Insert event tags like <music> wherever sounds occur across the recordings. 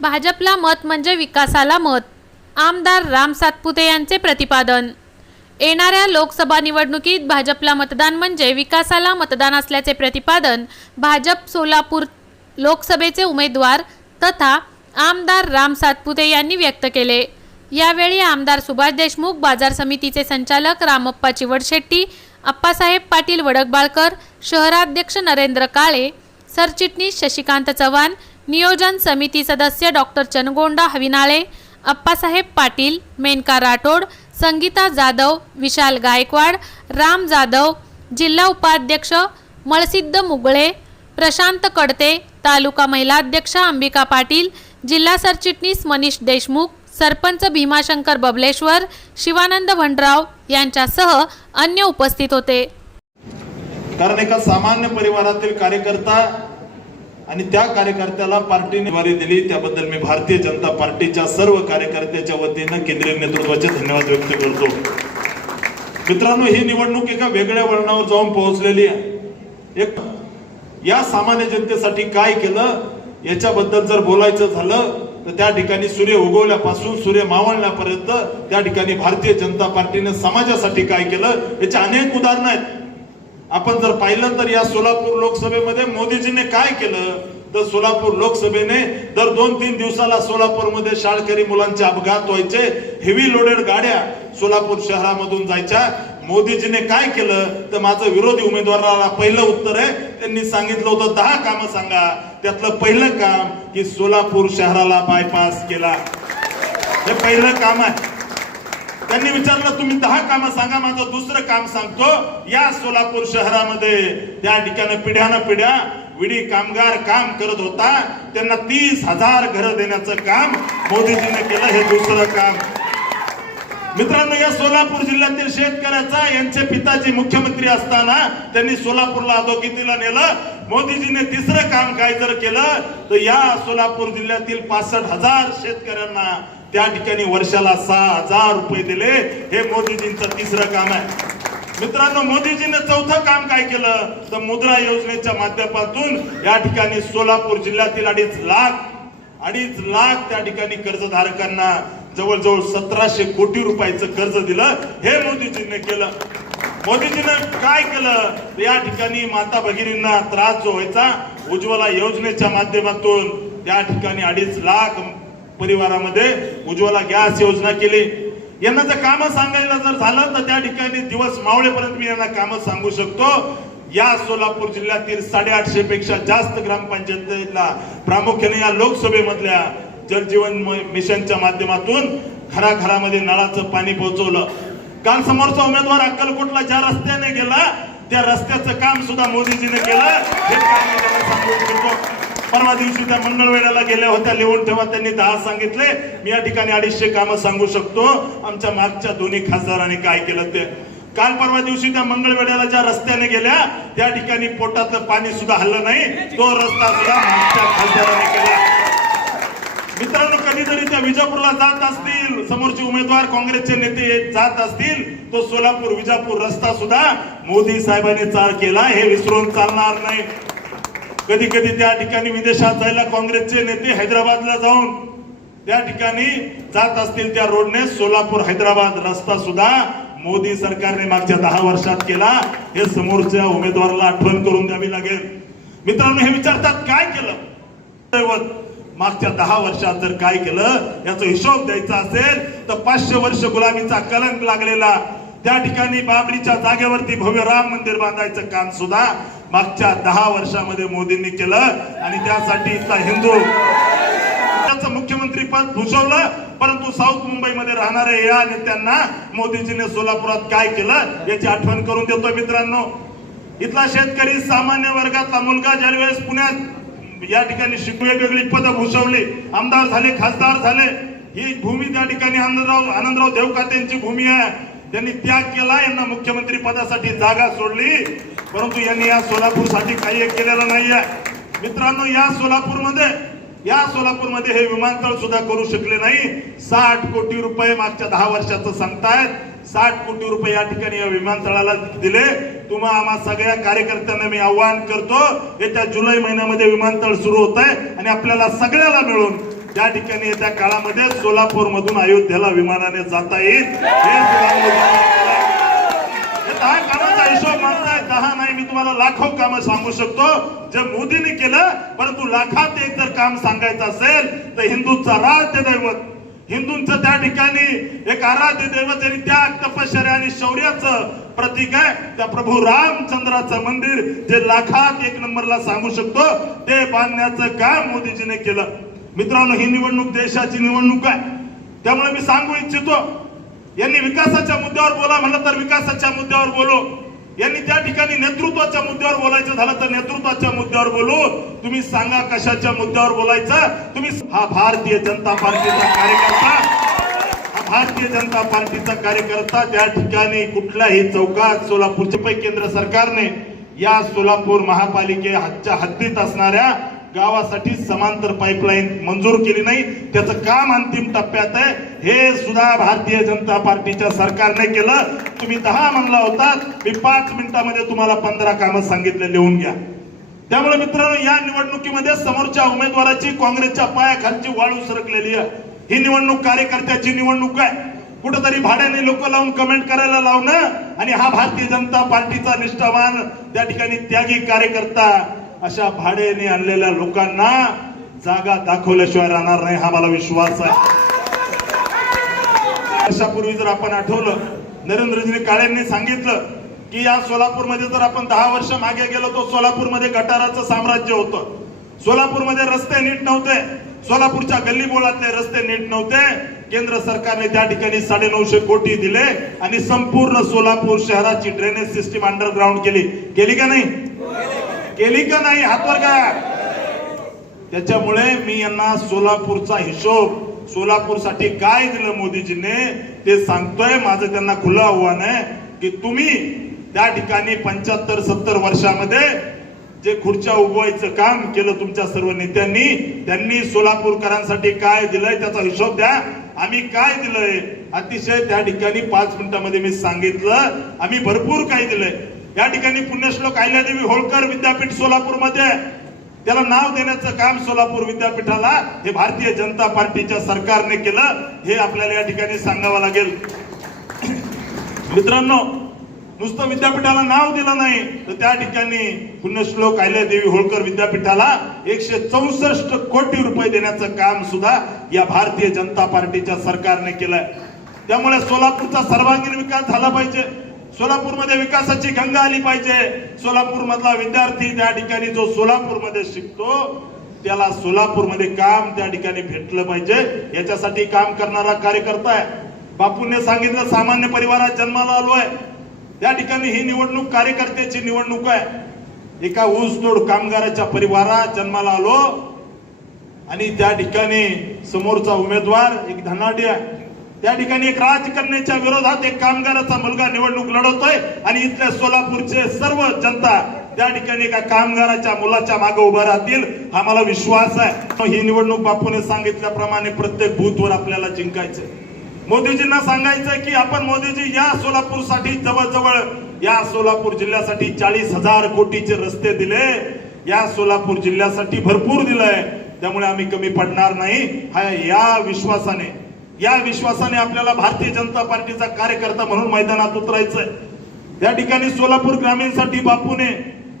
भाजपला मत म्हणजे विकासाला मत. आमदार राम सातपुते यांचे प्रतिपादन. येणाऱ्या लोकसभा निवडणुकीत भाजपला मतदान म्हणजे विकासाला मतदान असल्याचे प्रतिपादन भाजप सोलापूर लोकसभेचे उमेदवार तथा आमदार राम सातपुते यांनी व्यक्त केले. यावेळी आमदार सुभाष देशमुख बाजार समितीचे संचालक रामप्पा चिवडशेट्टी अप्पासाहेब पाटील वडकबाळकर शहराध्यक्ष नरेंद्र काळे सरचिटणीस शशिकांत चव्हाण नियोजन समिती सदस्य डॉक्टर चनगोंडा हविनाळे अप्पासाहेब पाटील मेनका राठोड संगीता जाधव विशाल गायकवाड राम जाधव जिल्हा उपाध्यक्ष मळसिद्ध मुगळे प्रशांत कडते तालुका महिला अध्यक्ष अंबिका पाटील जिल्हा सरचिटणीस मनीष देशमुख सरपंच भीमाशंकर बबलेश्वर शिवानंद भंडराव यांच्यासह अन्य उपस्थित होते. कारण एका सामान्य परिवारातील कार्यकर्ता आणि त्या कार्यकर्त्याला पार्टीने वारी दिली. त्याबद्दल मी भारतीय जनता पार्टीच्या सर्व कार्यकर्त्याच्या वतीनं केंद्रीय नेतृत्वाचे धन्यवाद व्यक्त करतो. मित्रांनो ही निवडणूक एका वेगळ्या वळणावर जाऊन पोहोचलेली आहे. एक या सामान्य जनतेसाठी काय केलं याच्याबद्दल जर बोलायचं झालं तर त्या ठिकाणी सूर्य उगवल्यापासून सूर्य मावळण्यापर्यंत त्या ठिकाणी भारतीय जनता पार्टीने समाजासाठी काय केलं याचे अनेक उदाहरणं आहेत. आपण जर पाहिलं तर या सोलापूर लोकसभेमध्ये मोदीजीने काय केलं तर सोलापूर लोकसभेने दर दोन तीन दिवसाला सोलापूरमध्ये शाळकरी मुलांचे अपघात व्हायचे हेवी लोडेड गाड्या सोलापूर शहरामधून जायच्या. मोदीजीने काय केलं तर माझं विरोधी उमेदवाराला पहिलं उत्तर आहे त्यांनी सांगितलं होतं दहा कामं सांगा. त्यातलं पहिलं काम की सोलापूर शहराला बायपास केला. हे पहिलं काम आहे. त्यांनी विचारलं तुम्ही दहा कामं सांगा माझं दुसरं काम सांगतो. या सोलापूर शहरामध्ये त्या ठिकाणी पिढ्यानं पिढ्या विडी कामगार काम करत होता. त्यांना तीस हजार घरं देण्याचं काम मोदीजीने केलं हे दुसरं काम. मित्रांनो या सोलापूर जिल्ह्यातील शेतकऱ्याचा यांचे पिताजी मुख्यमंत्री असताना त्यांनी सोलापूरला अधोगतीला नेलं. मोदीजीने तिसरं काम काय जर केलं. तर या सोलापूर जिल्ह्यातील पासष्ट हजार शेतकऱ्यांना त्या ठिकाणी वर्षाला सहा हजार रुपये दिले. हे मोदीजींचं तिसरं काम आहे. मित्रांनो मोदीजीने चौथं काम काय केलं? तर मुद्रा योजनेच्या माध्यमातून या ठिकाणी सोलापूर जिल्ह्यातील अडीच लाख अडीच लाख त्या ठिकाणी कर्जधारकांना जवळजवळ सतराशे कोटी रुपयाचं कर्ज दिलं. हे मोदीजींनी केलं. मोदीजीने काय केलं? या ठिकाणी माता भगिनींना त्रास जो व्हायचा उज्ज्वला योजनेच्या माध्यमातून त्या ठिकाणी अडीच लाख परिवारामध्ये उज्ज्वला गॅस योजना केली. यांना जर कामं सांगायला जर झालं तर त्या ठिकाणी दिवस मावळेपर्यंत मी यांना कामं सांगू शकतो. या सोलापूर जिल्ह्यातील साडेआठशे पेक्षा जास्त ग्रामपंचायतीला प्रामुख्याने या लोकसभेमधल्या जलजीवन म- मिशनच्या माध्यमातून घराघरामध्ये नळाचं पाणी पोहोचवलं. काल समोरचा उमेदवार अक्कलकोटला ज्या रस्त्याने गेला त्या रस्त्याचं काम सुद्धा मोदीजीने केलं. हे काम सांगू शकतो परवा दिवशी त्या मंगळवेढ्याला गेल्या होत्या लिहून ठेवा त्यांनी दहा सांगितले. मी या ठिकाणी अडीचशे कामं सांगू शकतो. आमच्या मागच्या दोन्ही खासदारांनी काय केलं ते. काल परवा दिवशी त्या मंगळवेढ्याला ज्या रस्त्याने गेल्या त्या ठिकाणी पोटातलं पाणी सुद्धा हल्लं नाही. तो रस्ता सुद्धा मागच्या खासदाराने केला. मित्रांनो कधीतरी त्या विजापूरला जात असतील समोरचे उमेदवार काँग्रेसचे नेते जात असतील तो सोलापूर विजापूर रस्ता सुद्धा मोदी साहेबांनी चाल केला. हे विसरून चालणार नाही. कधी कधी त्या ठिकाणी विदेशात जायला काँग्रेसचे नेते हैदराबादला जाऊन त्या ठिकाणी जात असतील त्या रोडने सोलापूर हैदराबाद रस्ता सुद्धा मोदी सरकारने मागच्या दहा वर्षात केला. हे समोरच्या उमेदवाराला आठवण करून द्यावी लागेल. मित्रांनो हे विचारतात काय केलं? मागच्या दहा वर्षात जर काय केलं याचा हिशोब द्यायचा असेल तर पाचशे वर्ष गुलामीचा कलंक लागलेला. त्या ठिकाणी बाबरीच्या जागेवरती भव्य राम मंदिर बांधायचं काम सुद्धा मागच्या दहा वर्षामध्ये मोदींनी केलं आणि त्यासाठी इथला हिंदू त्याचं मुख्यमंत्री पद भूषवलं परंतु साऊथ मुंबईमध्ये राहणाऱ्या या नेत्यांना मोदीजीने सोलापुरात काय केलं याची आठवण करून देतो मित्रांनो. इथला शेतकरी सामान्य वर्गातला मुलगा ज्यावेळेस पुण्यात या ठिकाणी शिकू वेगवेगळी पदं भूषवली आमदार झाले खासदार झाले ही भूमी त्या ठिकाणी आनंदराव आनंदराव देवकातेंची भूमी आहे. त्यांनी त्याग केला यांना मुख्यमंत्री पदासाठी जागा सोडली. परंतु यांनी या सोलापूरसाठी काही केलेलं नाहीये. मित्रांनो या सोलापूरमध्ये या सोलापूरमध्ये हे विमानतळ सुद्धा करू शकले नाही. साठ कोटी रुपये मागच्या दहा वर्षाचं सांगतायत. साठ कोटी रुपये या ठिकाणी या विमानतळाला दिले. तुम्हा आम्हा सगळ्या कार्यकर्त्यांना मी आवाहन करतो येत्या जुलै महिन्यामध्ये विमानतळ सुरू होत आहे आणि आपल्याला सगळ्याला मिळून त्या ठिकाणी येत्या काळामध्ये सोलापूर मधून अयोध्येला विमानाने जाता येईल. हे सुद्धा मोदींनी केलंय. हे दहा कामाचा हिशोब मागताय? दहा नाही मी तुम्हाला लाखो कामं सांगू शकतो. जे मोदींनी केलं परंतु लाखात एक जर काम सांगायचं असेल तर हिंदूचा आराध्य दैवत. हिंदूंचं त्या ठिकाणी एक आराध्य दैवत आणि त्या तपश्चर्या आणि शौर्याचं प्रतीक आहे. त्या प्रभू रामचंद्राचं मंदिर जे लाखात एक नंबरला सांगू शकतो ते बांधण्याचं काम मोदीजीने केलं. मित्रांनो ही निवडणूक देशाची निवडणूक आहे. त्यामुळे मी सांगू इच्छितो यांनी विकासाच्या मुद्द्यावर बोला म्हणलं तर विकासाच्या मुद्द्यावर बोलू. यांनी त्या ठिकाणी नेतृत्वाच्या मुद्द्यावर बोलायचं झालं तर नेतृत्वाच्या मुद्द्यावर बोलू. तुम्ही सांगा कशाच्या मुद्द्यावर बोलायचं? तुम्ही हा भारतीय जनता पार्टीचा कार्यकर्ता. हा भारतीय जनता पार्टीचा कार्यकर्ता त्या ठिकाणी कुठल्याही चौकात सोलापूरचे पै केंद्र सरकारने या सोलापूर महापालिकेच्या हद्दीत असणाऱ्या गावासाठी समांतर पाईपलाईन मंजूर केली नाही. त्याचं काम अंतिम टप्प्यात आहे. हे सुद्धा भारतीय जनता पार्टीच्या सरकारने केलं. तुम्ही दहा म्हणला होता मी पाच मिनिटामध्ये तुम्हाला पंधरा कामं सांगितले लिहून घ्या. त्यामुळे मित्रांनो या निवडणुकीमध्ये समोरच्या उमेदवाराची काँग्रेसच्या पायाखालची वाळू सरकलेली आहे. ही निवडणूक कार्यकर्त्याची निवडणूक आहे. कुठंतरी भाड्याने लोक लावून कमेंट करायला लावणं आणि हा भारतीय जनता पार्टीचा निष्ठावान त्या ठिकाणी त्यागी कार्यकर्ता अशा भाड्याने आणलेल्या लोकांना जागा दाखवल्याशिवाय राहणार नाही हा मला विश्वास आहे. वर्षापूर्वी जर आपण आठवलं नरेंद्रजी काळेंनी सांगितलं की या सोलापूरमध्ये जर आपण दहा वर्ष मागे गेलो तर सोलापूरमध्ये गटाराचं साम्राज्य होतं. सोलापूरमध्ये रस्ते नीट नव्हते. सोलापूरच्या गल्ली बोलातले रस्ते नीट नव्हते. केंद्र सरकारने त्या ठिकाणी साडे नऊशे कोटी दिले आणि संपूर्ण सोलापूर शहराची ड्रेनेज सिस्टीम अंडरग्राऊंड केली. केली का नाही? केली का नाही हातवर का त्याच्यामुळे मी यांना सोलापूरचा हिशोब सोलापूरसाठी काय दिलं मोदीजीने ते सांगतोय. माझं त्यांना खुलं आव्हान आहे की तुम्ही त्या ठिकाणी पंच्याहत्तर सत्तर वर्षामध्ये जे खुर्च्या उगवायचं काम केलं तुमच्या सर्व नेत्यांनी त्यांनी सोलापूरकरांसाठी काय दिलंय त्याचा हिशोब द्या. आम्ही काय दिलंय? अतिशय त्या ठिकाणी पाच मिनिटामध्ये मी सांगितलं. आम्ही भरपूर काय दिलंय. या ठिकाणी पुण्यश्लोक अहिल्यादेवी होळकर विद्यापीठ सोलापूरमध्ये त्याला नाव देण्याचं काम सोलापूर विद्यापीठाला हे भारतीय जनता पार्टीच्या सरकारने केलं. हे आपल्याला या ठिकाणी सांगावं लागेल. <coughs> मित्रांनो नुसतं विद्यापीठाला नाव दिलं नाही तर त्या ठिकाणी पुण्यश्लोक अहिल्यादेवी होळकर विद्यापीठाला एकशे चौसष्ट कोटी रुपये देण्याचं काम सुद्धा या भारतीय जनता पार्टीच्या सरकारने केलंय. त्यामुळे सोलापूरचा सर्वांगीण विकास झाला पाहिजे. सोलापूरमध्ये विकासाची गंगा आली पाहिजे. सोलापूर मधला विद्यार्थी त्या ठिकाणी जो सोलापूरमध्ये शिकतो त्याला सोलापूरमध्ये काम त्या ठिकाणी भेटलं पाहिजे. याच्यासाठी काम करणारा कार्यकर्ता आहे. बापूंनी सांगितलं सामान्य परिवारात जन्माला आलोय त्या ठिकाणी ही निवडणूक कार्यकर्त्याची निवडणूक आहे. एका ऊसतोड कामगाराच्या परिवारात जन्माला आलो. आणि त्या ठिकाणी समोरचा उमेदवार एक धनाढ्य आहे. त्या ठिकाणी एक राजकन्याच्या विरोधात एक कामगाराचा मुलगा निवडणूक लढवतोय आणि इथल्या सोलापूरचे सर्व जनता त्या ठिकाणी एका कामगाराच्या मुलाच्या मागे उभा राहतील हा मला विश्वास आहे. ही निवडणूक बापूने सांगितल्याप्रमाणे प्रत्येक बूथवर आपल्याला जिंकायचंय. मोदीजींना सांगायचंय की आपण मोदीजी या सोलापूरसाठी जवळजवळ या सोलापूर जिल्ह्यासाठी चाळीस हजार कोटीचे रस्ते दिले. या सोलापूर जिल्ह्यासाठी भरपूर दिलंय. त्यामुळे आम्ही कमी पडणार नाही. हा या विश्वासाने या विश्वासाने आपल्याला भारतीय जनता पार्टीचा कार्यकर्ता म्हणून मैदानात उतरायचंय. त्या ठिकाणी सोलापूर ग्रामीणसाठी बापूने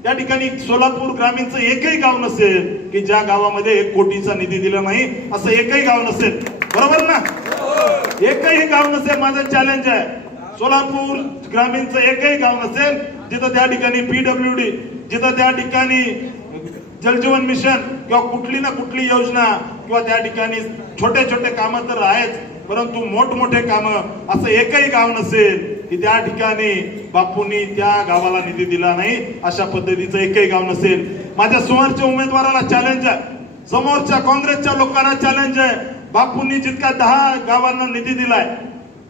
त्या ठिकाणी सोलापूर ग्रामीणचं एकही गाव नसेल की ज्या गावामध्ये एक कोटीचा निधी दिला नाही असं एकही गाव नसेल. बरोबर ना? एकही गाव नसेल माझं चॅलेंज आहे. सोलापूर ग्रामीणचं एकही गाव नसेल जिथं त्या ठिकाणी पीडब्ल्यू डी जिथं त्या ठिकाणी जलजीवन मिशन किंवा कुठली ना कुठली योजना किंवा त्या ठिकाणी छोटे छोटे कामं तर आहेच परंतु मोठमोठे कामं असं एकही गाव नसेल की त्या ठिकाणी बापूंनी त्या गावाला निधी दिला नाही अशा पद्धतीचं एकही गाव नसेल. माझ्या समोरच्या उमेदवाराला चॅलेंज आहे. समोरच्या काँग्रेसच्या लोकांना चॅलेंज आहे. बापूंनी जितका दहा गावांना निधी दिलाय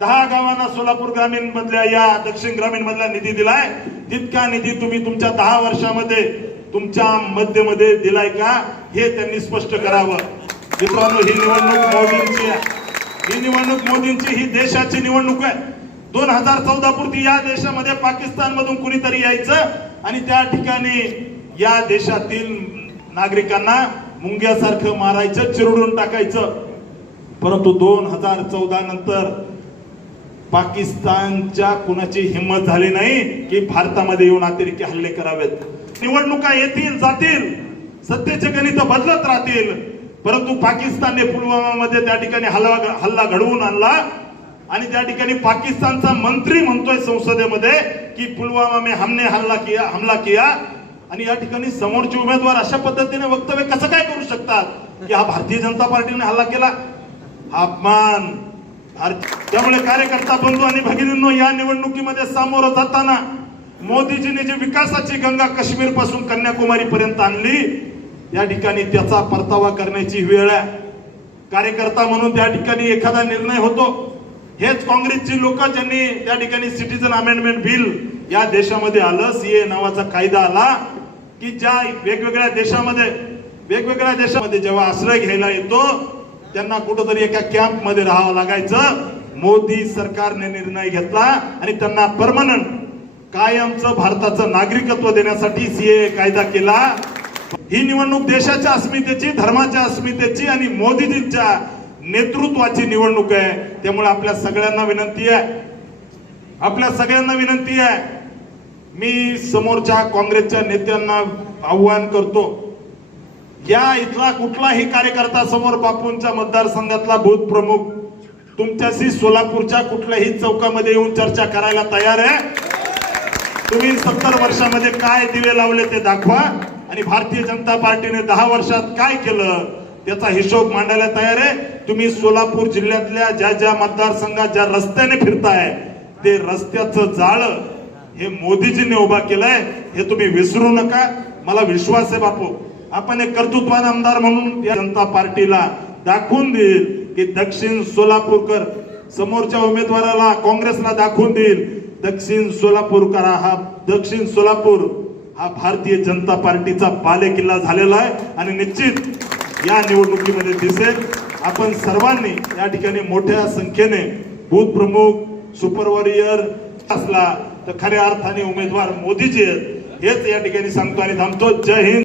दहा गावांना सोलापूर ग्रामीण मधल्या या दक्षिण ग्रामीण मधला निधी दिलाय तितका निधी तुम्ही तुमच्या दहा वर्षामध्ये तुमच्या मध्यमध्ये दिलाय का? हे त्यांनी स्पष्ट करावं. मित्रांनो ही निवडणूक मोदींची आहे. ही निवडणूक मोदींची ही देशाची निवडणूक आहे. दोन हजार चौदा पुरती या देशामध्ये पाकिस्तान मधून कुणीतरी यायचं आणि त्या ठिकाणी या देशातील नागरिकांना मुंग्यासारखं मारायचं चिरडून टाकायचं. परंतु दोन हजार चौदा नंतर पाकिस्तानच्या कुणाची हिंमत झाली नाही की भारतामध्ये येऊन अतिरेकी हल्ले करावेत? निवडणुका येतील जातील. सत्तेचे गणित बदलत राहतील. परंतु पाकिस्तानने पुलवामामध्ये त्या ठिकाणी हल्ला हल्ला घडवून आणला. आणि त्या ठिकाणी पाकिस्तानचा मंत्री म्हणतोय संसदेमध्ये की पुलवामा में हमने हल्ला किया हमला किया. आणि या ठिकाणी समोरचे उमेदवार अशा पद्धतीने वक्तव्य कसं काय करू शकतात? की हा भारतीय जनता पार्टीने हल्ला केला? हा अपमान. त्यामुळे कार्यकर्ता बंधू आणि भगिनींनो या निवडणुकीमध्ये सामोरं जाताना मोदीजीने जी विकासाची गंगा काश्मीरपासून कन्याकुमारी पर्यंत आणली या ठिकाणी त्याचा परतावा करण्याची वेळ आहे. कार्यकर्ता म्हणून त्या ठिकाणी एखादा निर्णय होतो. हेच काँग्रेसची लोक ज्यांनी त्या ठिकाणी सिटीजन अमेंडमेंट बिल या देशामध्ये आलं सीए नावाचा कायदा आला की ज्या वेगवेगळ्या देशामध्ये वेगवेगळ्या देशामध्ये जेव्हा आश्रय घ्यायला येतो त्यांना कुठंतरी एका कॅम्पमध्ये राहावं लागायचं. मोदी सरकारने निर्णय घेतला आणि त्यांना परमनंट कायमचं भारताचं नागरिकत्व देण्यासाठी सीए कायदा केला. ही निवडणूक देशाच्या अस्मितेची धर्माच्या अस्मितेची आणि मोदीजींच्या नेतृत्वाची निवडणूक आहे. त्यामुळे आपल्या सगळ्यांना विनंती आहे. आपल्या सगळ्यांना विनंती आहे. मी समोरच्या काँग्रेसच्या नेत्यांना आव्हान करतो. या इथला कुठलाही कार्यकर्ता समोर बापूंच्या मतदारसंघातला बूथ प्रमुख तुमच्याशी सोलापूरच्या कुठल्याही चौकामध्ये येऊन चर्चा करायला तयार आहे. तुम्ही सत्तर वर्षामध्ये काय दिवे लावले ते दाखवा. आणि भारतीय जनता पार्टीने दहा वर्षात काय केलं? त्याचा हिशोब मांडायला तयार आहे. तुम्ही सोलापूर जिल्ह्यातल्या ज्या ज्या मतदारसंघात ज्या रस्त्याने फिरताय ते रस्त्याचं जाळ हे मोदीजींनी उभा केलंय. हे तुम्ही विसरू नका. मला विश्वास आहे बापू. आपण एक कर्तृत्वान आमदार म्हणून या जनता पार्टीला दाखवून देईल की दक्षिण सोलापूरकर समोरच्या उमेदवाराला काँग्रेसला दाखवून देईल. दक्षिण सोलापूर करा हा दक्षिण सोलापूर हा भारतीय जनता पार्टीचा बालेकिल्ला झालेला आहे. आणि निश्चित या निवडणुकीमध्ये दिसेल. आपण सर्वांनी या ठिकाणी मोठ्या संख्येने बूथ प्रमुख सुपर वॉरियर असला तर खऱ्या अर्थाने उमेदवार मोदीजी आहेत. हेच या ठिकाणी सांगतो आणि थांबतो. जय हिंद.